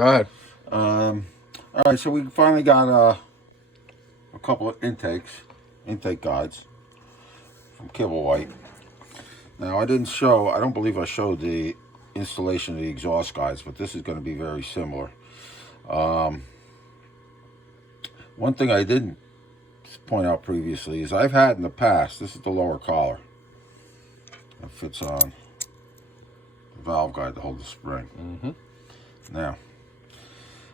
Go ahead. All right, so we finally got a couple of intake guides from Kibble White. Now, I don't believe I showed the installation of the exhaust guides, but this is going to be very similar. One thing I didn't point out previously is I've had in the past, this is the lower collar that fits on the valve guide to hold the spring. Now,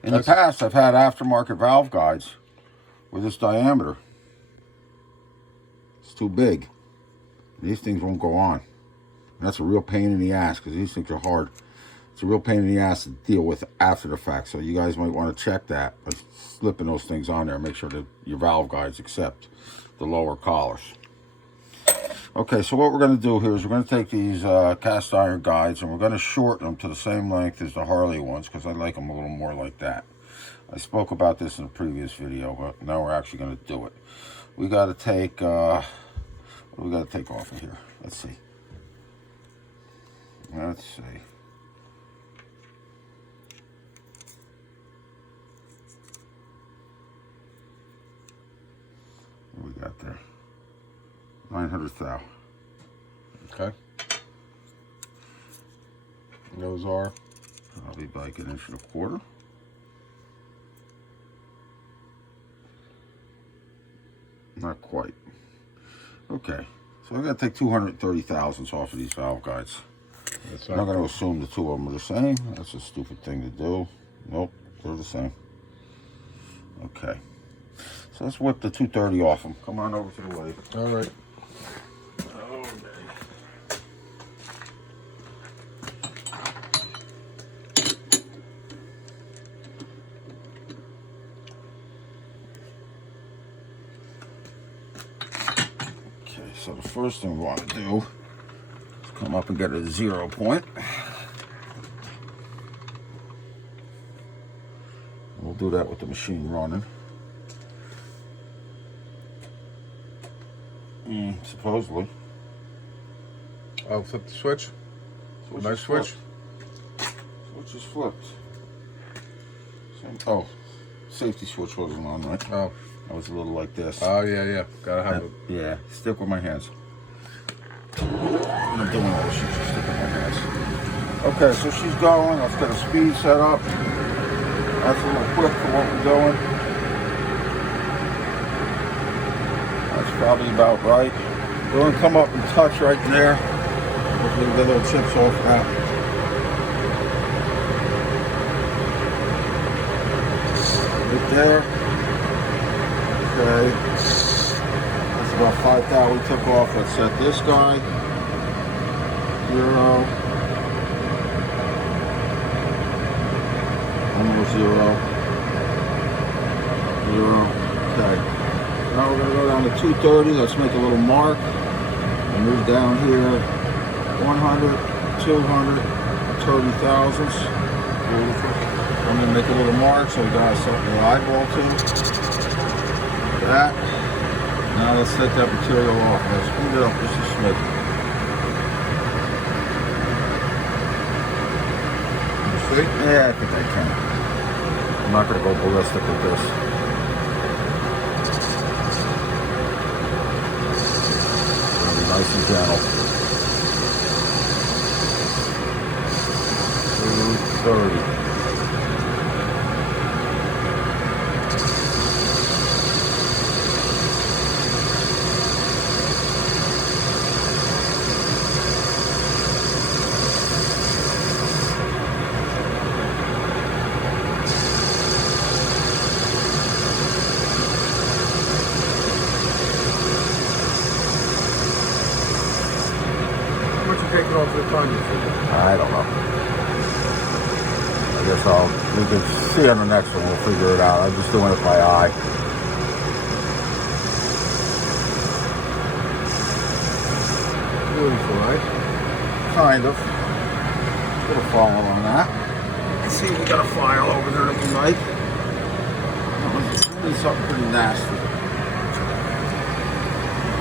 in the past, I've had aftermarket valve guides with this diameter. It's too big. These things won't go on. And that's a real pain in the ass because these things are hard. It's a real pain in the ass to deal with after the fact. So you guys might want to check that by slipping those things on there. Make sure that your valve guides accept the lower collars. Okay, so what we're going to do here is we're going to take these cast iron guides and we're going to shorten them to the same length as the Harley ones because I like them a little more like that. I spoke about this in a previous video, but now we're actually going to do it. We got to take, what do we got to take off of here? Let's see. Let's see. What we got there? 900 thou. Okay. Those are probably like 1.25 inches. Not quite. Okay. So I got to take 230 thousandths off of these valve guides. I'm not going to assume the two of them are the same. That's a stupid thing to do. Nope, they're the same. Okay. So let's whip the 230 off them. Come on over to the lathe. all right. Okay, so the first thing we want to do is come up and get a 0 point. We'll do that with the machine running. Supposedly. I'll flip the switch. Nice switch. Switch is flipped. Oh, safety switch wasn't on, right? Oh. I was a little like this. Oh, yeah. Gotta have it. Yeah, stick with my hands. I'm doing all this shit, just stick with my hands. Okay, so she's going. Let's get a speed set up. That's a little quick for what we're doing. That's probably about right. We're going to come up and touch right there. Hopefully we'll get little chips off that. Right there. Okay. That's about 5 thou we took off. Let's set this guy. 0. Almost 0. 0. Okay. Now we're going to go down to 230. Let's make a little mark. And move down here. 100, 200, 30 thousandths. Beautiful. I'm going to make a little mark so we got something to eyeball to. That. Now let's take that material off. Let's speed it up just a smidge. You see? Yeah, I think I can. I'm not going to go ballistic with this. Nice and gentle. 230. I don't know. I guess we can see on the next one. We'll figure it out. I'm just doing it by eye. Beautiful, right? Kind of. A little follow on that. Let's see if we got a file over there that we like. That was something pretty nasty.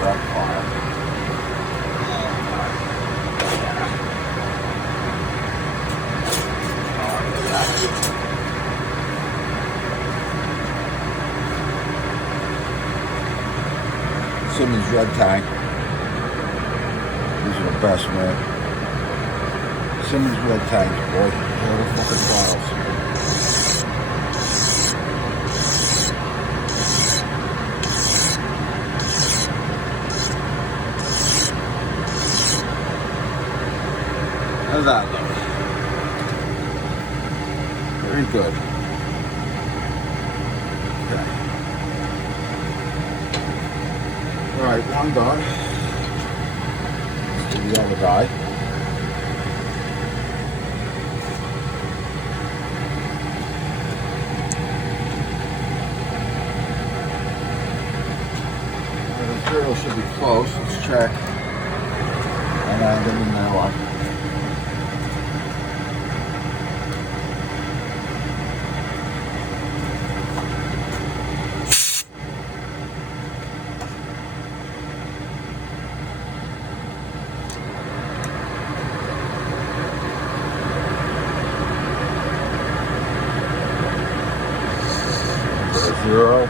That file. Simmons red tank. These are the best, man. Simmons red tanks, boy. They're the fucking files. How's that look? Very good. Okay. Alright, one done. Let's do the other guy. The material should be close. Let's check. And then in that one. Zero.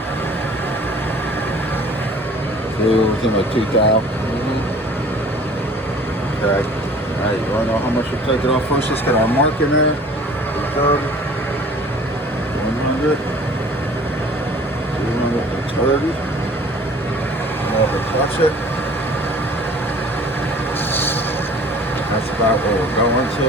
Everything like 2,000. Okay. Alright, you wanna know how much we'll take it off first? Let's get our mark in there. 30. 100. 230. Never touch it. That's about where we're going to.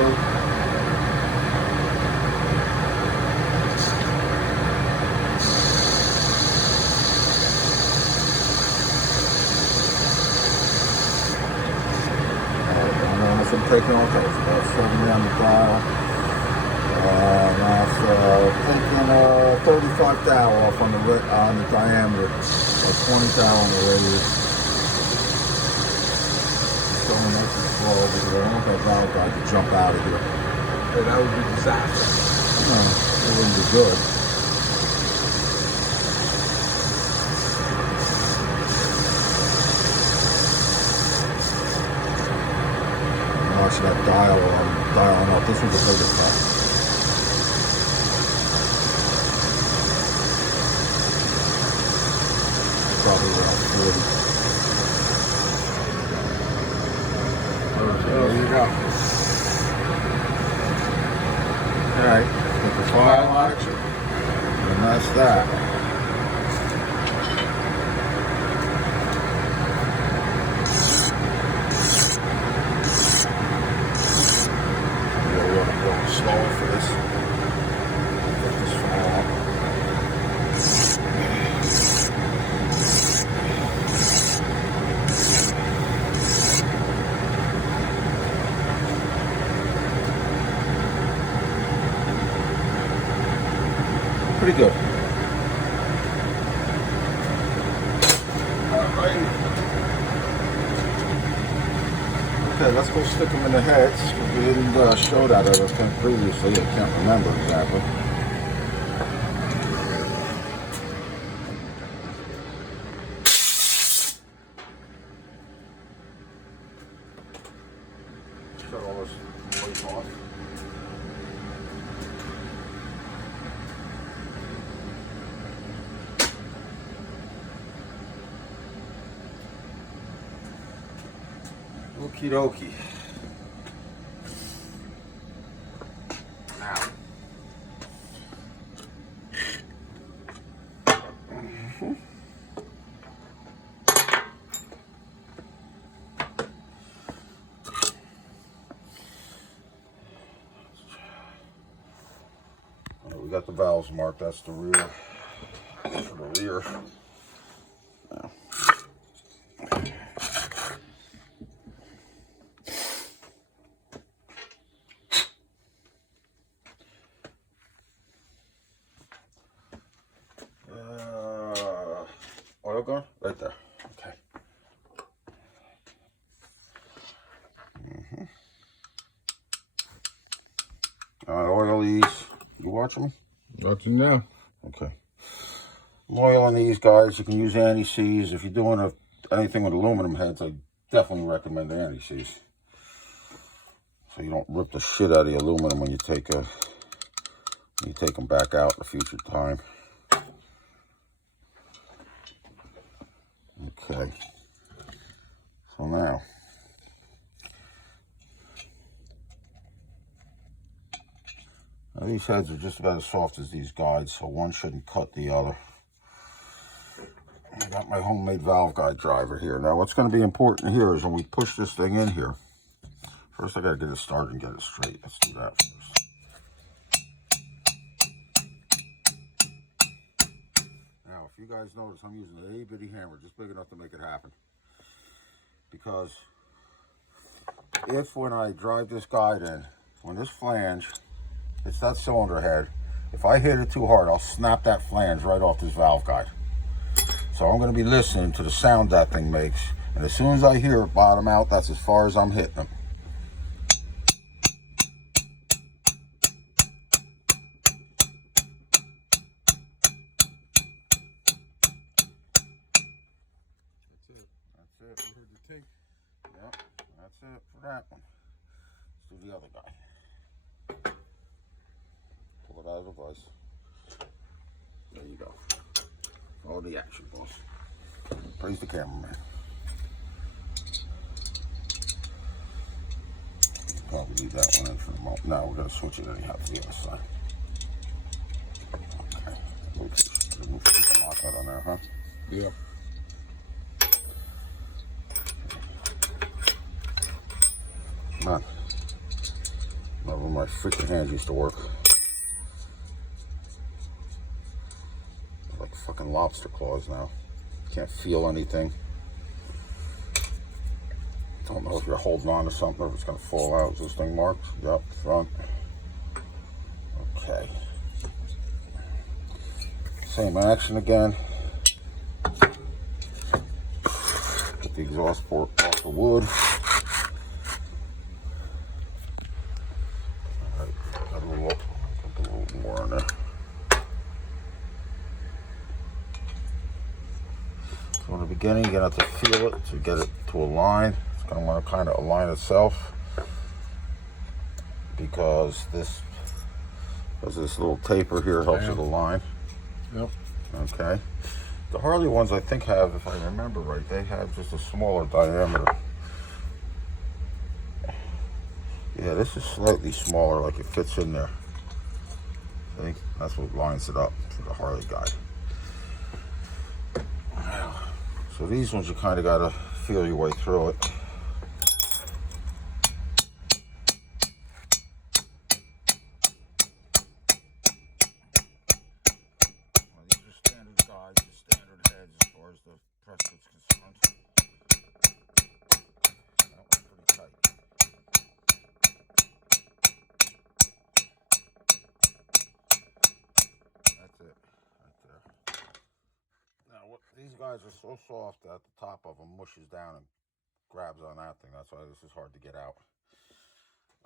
I'm taking off that about 70 on the dial. That's thinking 35 thou off on the diameter, or 20 thou on the radius. Going nice and slow because I don't want that valve guy to jump out of here. Hey, that would be disaster. No, it wouldn't be good. Watch that dialing up. This was a bigger cut. Probably around 40. There you go. Alright, put the file action. And that's that. Slower for this. Get this file. Pretty good. Alright. Okay, let's go stick them in the heads. We didn't show that other thing previously. I can't remember exactly. Cut all this noise off. Okie dokie. Now. We got the valves marked. That's the rear. For the rear. Now. Oil gun? Right there. Okay. Oil these. You watching me? Watching now. Okay. I'm oiling these guys. You can use anti-seize. If you're doing anything with aluminum heads, I definitely recommend anti-seize. So you don't rip the shit out of the aluminum when you take them back out in a future time. Okay. these heads are just about as soft as these guides, so one shouldn't cut the other. I got my homemade valve guide driver here. Now what's going to be important here is when we push this thing in here, first I got to get it started and get it straight. Let's do that first. Now if you guys notice, I'm using an itty-bitty hammer, just big enough to make it happen. Because if when I drive this guide in, when this flange hits that cylinder head, if I hit it too hard, I'll snap that flange right off this valve guide. So I'm going to be listening to the sound that thing makes, and as soon as I hear it bottom out, that's as far as I'm hitting them. That's it. Yep, that's it for that one. Let's do the other guy. Pull it out of the vise. There you go. All the action, boss. Praise the cameraman. Probably leave that one in for a moment. Now we're going to switch it anyhow to the other side. Okay. Oops. Move the lock out on there, huh? Yeah. Man, love when my freaking hands used to work. Like fucking lobster claws now. Can't feel anything. Don't know if you're holding on to something or if it's gonna fall out. Is this thing marked? Yep, front. Okay. Same action again. Get the exhaust port off the wood. More on there. So in the beginning, you're gonna have to feel it to get it to align. It's gonna want to kind of align itself because this little taper here helps it align. Yep. Okay. The Harley ones, I think, have, if I remember right, they have just a smaller diameter. Yeah, this is slightly smaller, like it fits in there. I think that's what lines it up for the Harley guide. So these ones you kind of got to feel your way through it. Well, these are standard guides, standard heads as far as the press is concerned. That one's pretty tight. These guys are so soft that the top of them mushes down and grabs on that thing. That's why this is hard to get out.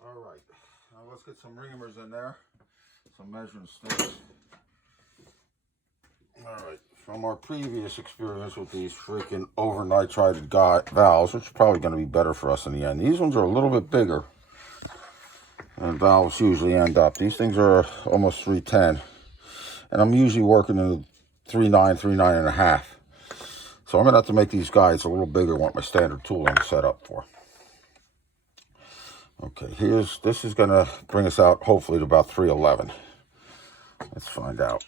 All right, now let's get some reamers in there, some measuring sticks. All right, from our previous experience with these freaking over nitrided valves, which is probably going to be better for us in the end. These ones are a little bit bigger than valves usually end up. These things are almost 310, and I'm usually working in the 3.9, 3.9.5. So I'm going to have to make these guides a little bigger what my standard tooling is set up for. Okay, this is going to bring us out hopefully to about 311. Let's find out.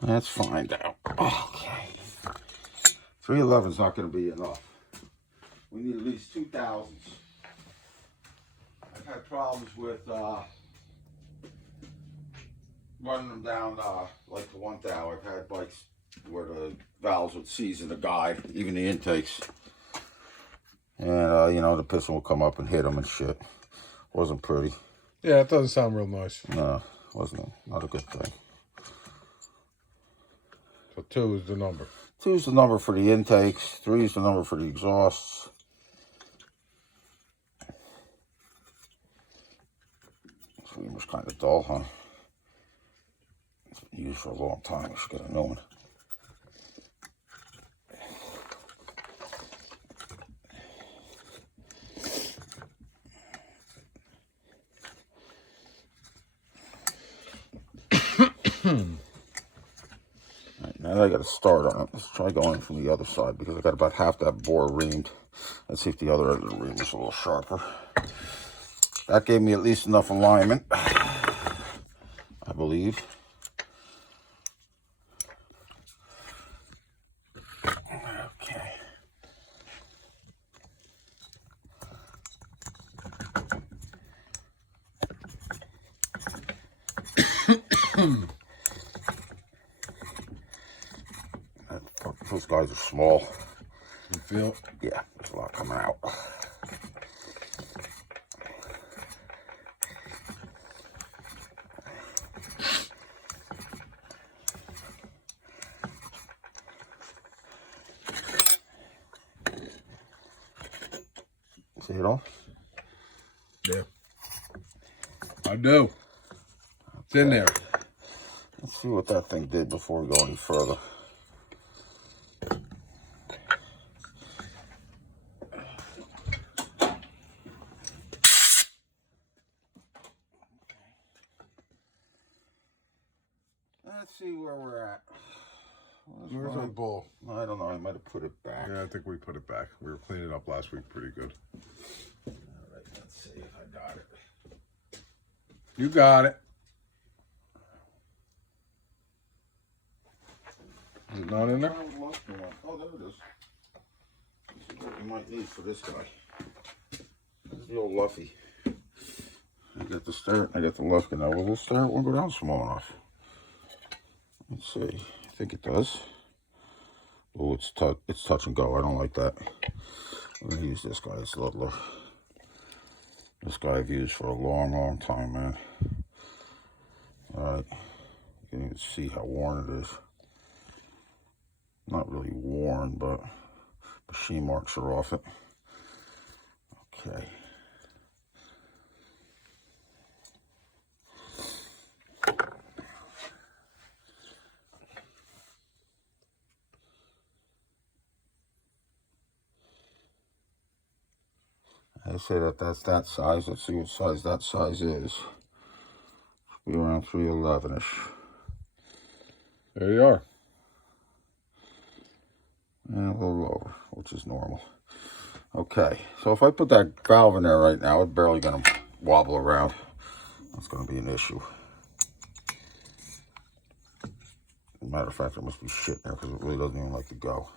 Let's find out. Okay. 311 is not going to be enough. We need at least 2,000s. I've had problems with running them down like the 1,000. I've had bikes where the valves would seize in the guide, even the intakes. And, you know, the piston will come up and hit them and shit. Wasn't pretty. Yeah, it doesn't sound real nice. No, not a good thing. So 2 is the number. 2 is the number for the intakes. 3 is the number for the exhausts. This reamer's kind of dull, huh? It's been used for a long time. I should get a new one. Alright, now that I got to start on it, let's try going from the other side because I got about half that bore reamed. Let's see if the other end of the ream is a little sharper. That gave me at least enough alignment, I believe. Okay. Those guys are small. You feel? Yeah, there's a lot coming out. See it all? Yeah. I do. It's in there. Let's see what that thing did before we go any further. Let's see where we're at. Where's our ball? I don't know. I might have put it back. Yeah, I think we put it back. We were cleaning up last week pretty good. All right, let's see if I got it. You got it. Is it not in there? Oh, there it is. This is what you might need for this guy. This is the old Luffy. I got the start. I got the Luffy. Now, will this start? Won't go down small enough. Let's see. I think it does. Oh, it's touch and go. I don't like that. I'm gonna use this guy. It's Ludler. This guy I've used for a long, long time, man. All right. You can even see how worn it is. Not really worn, but machine marks are off it. Okay. I say that's that size. Let's see what size that size is. Should be around 311-ish. There you are. And a little lower, which is normal. Okay, so if I put that valve in there right now, it's barely going to wobble around. That's going to be an issue. As a matter of fact, there must be shit in there because it really doesn't even like to go.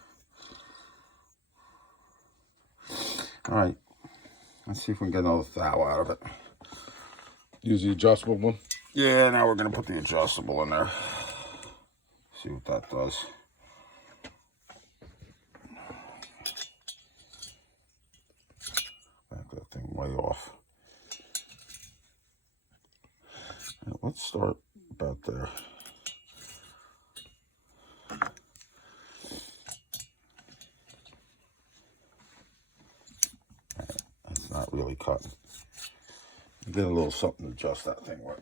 All right, let's see if we can get another thou out of it. Use the adjustable one. Yeah, now we're going to put the adjustable in there. See what that does. Back that thing way off. Now, let's start about there. That's not really cutting. Get a little something to adjust that thing with.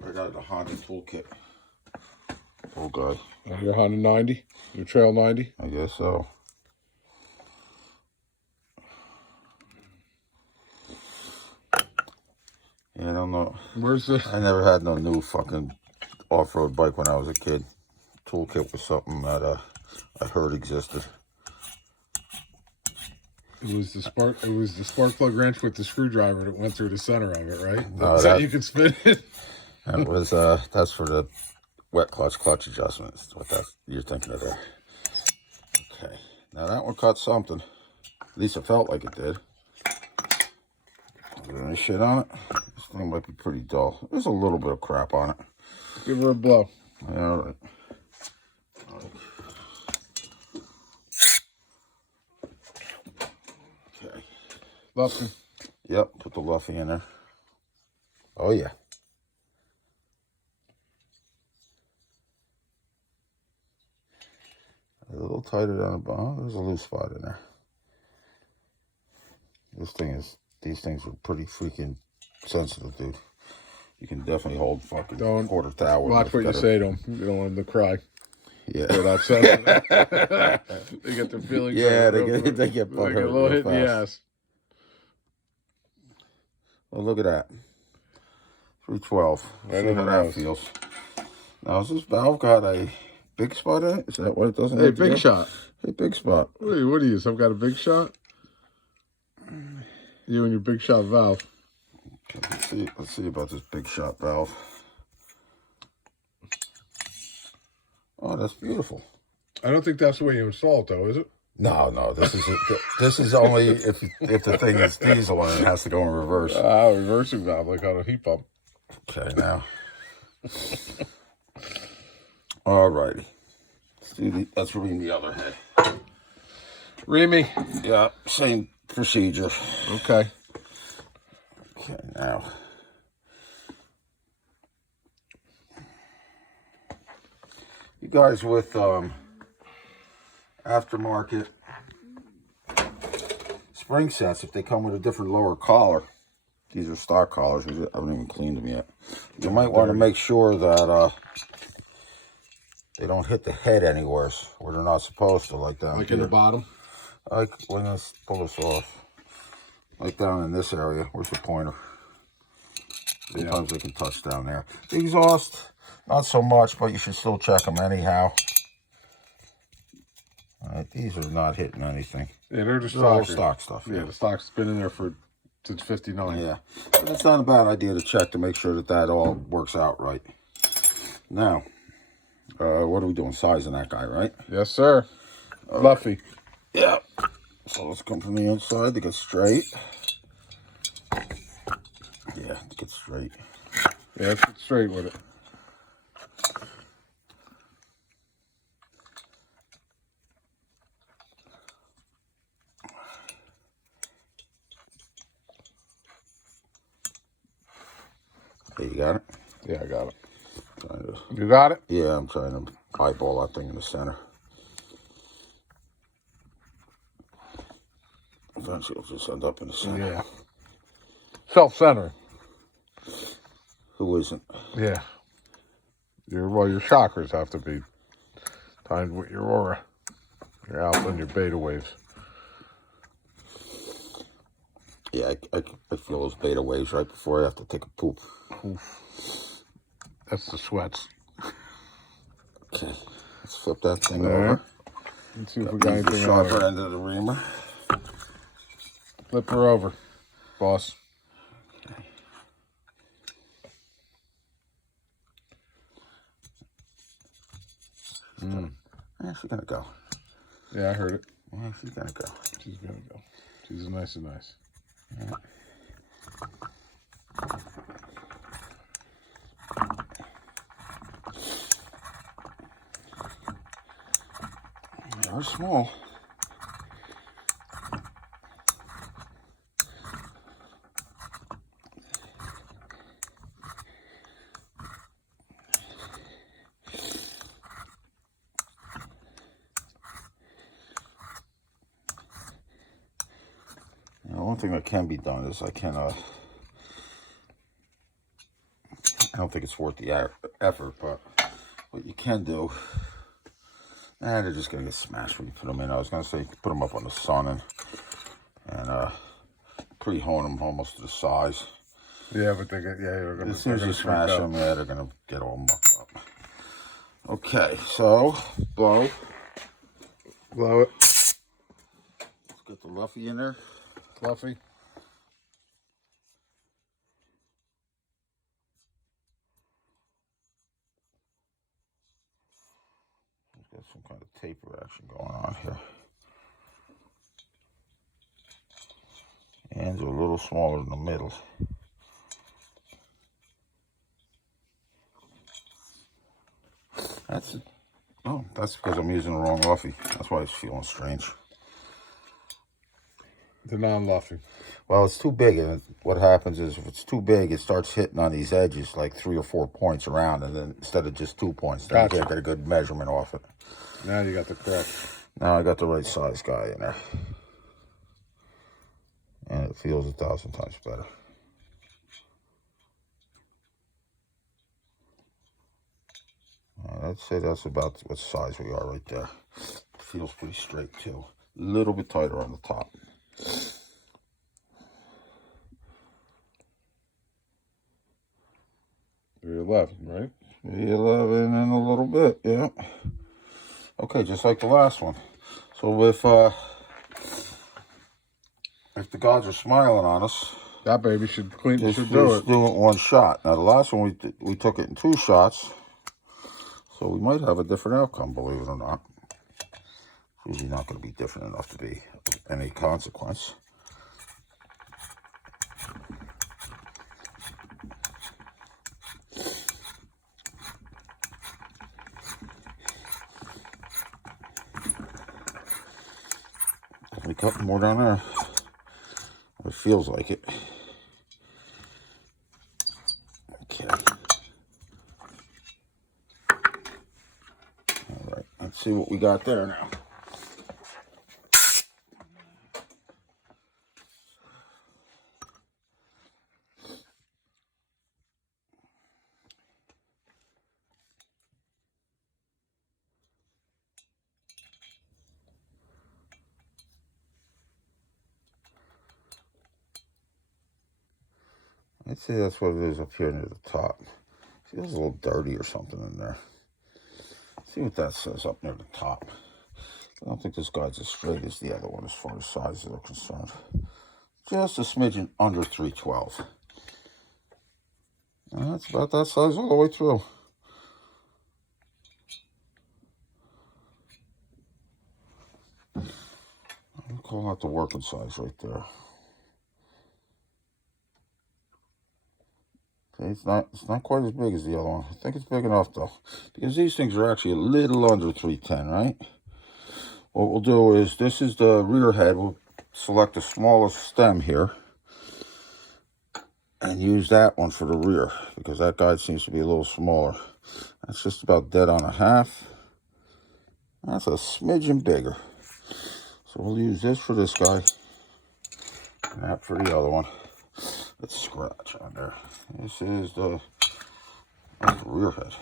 Right out of the Honda toolkit. Oh, God. Your Honda 90? Your Trail 90? I guess so. Yeah, I don't know. Where's the... I never had no new fucking off-road bike when I was a kid. Toolkit was something that I heard existed. It was the spark plug wrench with the screwdriver that went through the center of it, right? No, That you could spin it. That was that's for the wet clutch adjustments. What you're thinking of there. Okay. Now that one cut something. At least it felt like it did. Is there any shit on it? This thing might be pretty dull. There's a little bit of crap on it. Give her a blow. Yeah, all right. Okay. Luffy. Yep, put the Luffy in there. Oh, yeah. A little tighter down the bottom. There's a loose spot in there. These things are pretty freaking sensitive, dude. You can definitely hold fucking quarter thou. Watch what you say to them. You don't want them to cry. Yeah. They're not sensitive. They get their feelings. Yeah, hurt real quick. they get They butt get a hurt little real hit in the fast. ass. Well, look at that. 312. Right See in how the that nose. feels. Now, has this valve got a big spot in it? Is that what it doesn't Hey, look big good? shot. Hey, big spot. What are you? Some kind of big shot? You and your big shot valve. Okay, let's see about this big shot valve. Oh, that's beautiful. I don't think that's the way you install it, though, is it? No. This is only if the thing is diesel and it has to go in reverse. Reversing valve, like on a heat pump. Okay, now. All righty. Let's ream the other head. Remy. Yeah, same procedure. Okay. Okay, now. You guys with aftermarket spring sets, if they come with a different lower collar, these are stock collars. I haven't even cleaned them yet. You might want to make sure that they don't hit the head anywhere where they're not supposed to, like down Like here. in the bottom? Like, let's pull this off. Like down in this area. Where's the pointer? Sometimes they can touch down there. The exhaust, not so much, but you should still check them anyhow. All right, these are not hitting anything. Yeah, they're just all stock stuff. Yeah, the stock's been in there since 59. Yeah, but it's not a bad idea to check to make sure that all works out right. Now, what are we doing? Sizing that guy, right? Yes, sir. Fluffy. Yeah. So let's come from the inside to get straight. Yeah, to get straight. Yeah, let's get straight with it. Hey, you got it? Yeah, I got it. You got it? Yeah, I'm trying to eyeball that thing in the center. Eventually it'll just end up in the center. Yeah. Self-centered. Who isn't? Yeah. Your chakras have to be timed with your aura, your alpha and your beta waves. Yeah, I feel those beta waves right before I have to take a poop. Oof. That's the sweats. Okay, let's flip that thing There. over. Let's see if we got The anything sharper on end of the reamer. Flip her over, boss. Yeah, she's gonna go. Yeah, I heard it. Yeah, she's gonna go. She's gonna go. She's nice and nice. Yeah. They're small. One thing that can be done is I don't think it's worth the effort, but what you can do, they're just gonna get smashed when you put them in. I was gonna say put them up on the sun and pre-hone them almost to the size. Yeah, but they're gonna. As soon as you smash them, yeah, they're gonna get all mucked up. Okay, so blow it. Let's get the Luffy in there. Fluffy. Got some kind of taper action going on here. Hands are a little smaller in the middle. That's because I'm using the wrong Luffy. That's why it's feeling strange. The non-Luffy. Well, it's too big, and what happens is if it's too big, it starts hitting on these edges like 3 or 4 points around, and then instead of just 2 points, then you can't get a good measurement off it. Now you got the correct. Now I got the right size guy in there. And it feels 1,000 times better. I'd say that's about what size we are right there. Feels pretty straight too. A little bit tighter on the top. 311, right? 311 and a little bit, yeah. Okay, just like the last one. So if the gods are smiling on us, that baby should clean. just Should do it. do it one shot. Now the last one we took it in 2 shots, so we might have a different outcome. Believe it or not, it's usually not going to be different enough to be of any consequence. A couple more down there. It feels like it. Okay. All right. Let's see what we got there now. I'd say that's what it is up here near the top. Feels a little dirty or something in there. See what that says up near the top. I don't think this guy's as straight as the other one as far as sizes are concerned. Just a smidgen under 312. And that's about that size all the way through. I'll call that the working size right there. Okay, it's not quite as big as the other one. I think it's big enough though, because these things are actually a little under 310, right? What we'll do is, this is the rear head. We'll select the smallest stem here and use that one for the rear, because that guide seems to be a little smaller. That's just about dead on a half. That's a smidgen bigger. So we'll use this for this guy and that for the other one. Let's scratch on there. This is the rear head.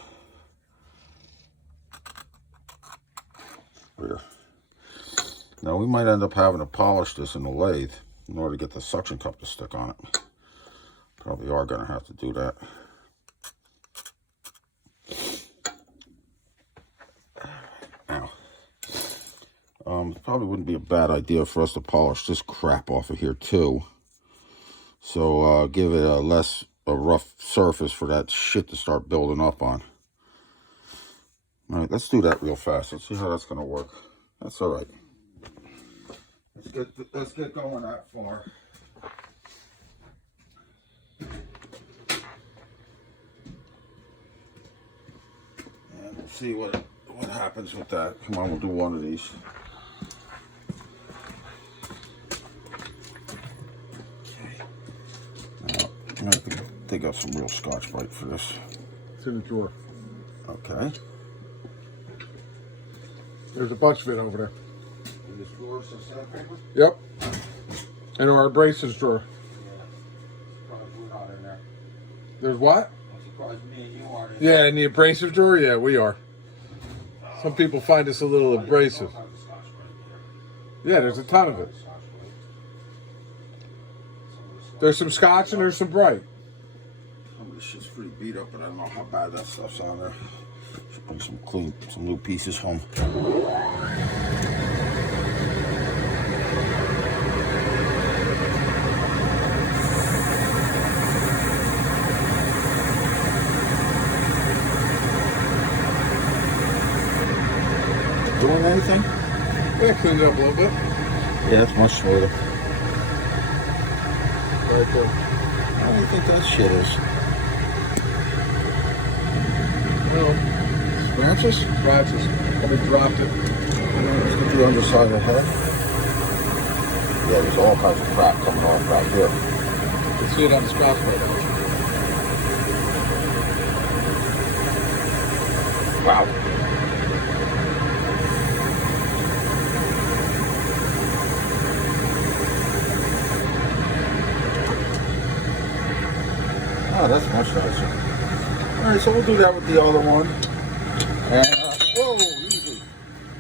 Rear. Now we might end up having to polish this in the lathe in order to get the suction cup to stick on it. Probably are going to have to do that. Now, it probably wouldn't be a bad idea for us to polish this crap off of here too. So give it a rough surface for that shit to start building up on. All right, let's do that real fast. Let's see how that's going to work. That's all right. Let's get going that far. And we'll see what happens with that. Come on, we'll do one of these. I'm going to have to dig up some real Scotch-Brite for this. It's in the drawer. Okay. There's a bunch of it over there. In this drawer, some sandpaper? Yep. And our abrasives drawer. Yeah. Surprised we're not in there. There's what? I'm surprised me and you aren't in Yeah, in the abrasive drawer? Yeah, we are. Some people find us a little abrasive. Yeah, there's a ton of it. There's some Scotch and there's some Bright. Some of this shit's pretty beat up, but I don't know how bad that stuff's on there. Should bring some new pieces home. Doing anything? Yeah, cleaned it up a little bit. Yeah, it's much smoother. Right there. How do you think that shit is? Well, Scratches? scratches. Probably dropped it. Let's get the underside of the head. Yeah, there's all kinds of crap coming off right here. You can see it on the Scotch right now. Wow. Oh, that's much nicer. All right, so we'll do that with the other one. And, whoa, easy.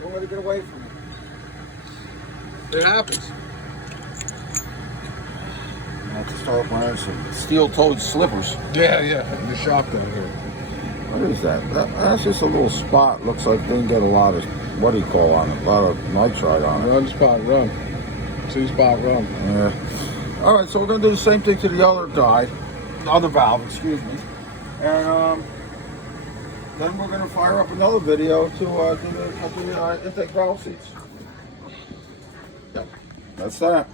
Don't let it get away from me. It happens. I have to start wearing some steel-toed slippers. Yeah. In the shop down here. What is that? That's just a little spot. Looks like they didn't get a lot of, what do you call on it? A lot of nitrite on it. Run, spot, run. See, spot, run. Yeah. All right, so we're gonna do the same thing to the other guy, the other valve, excuse me, and then we're gonna fire up another video to do the intake valve seats. Yep, that's that.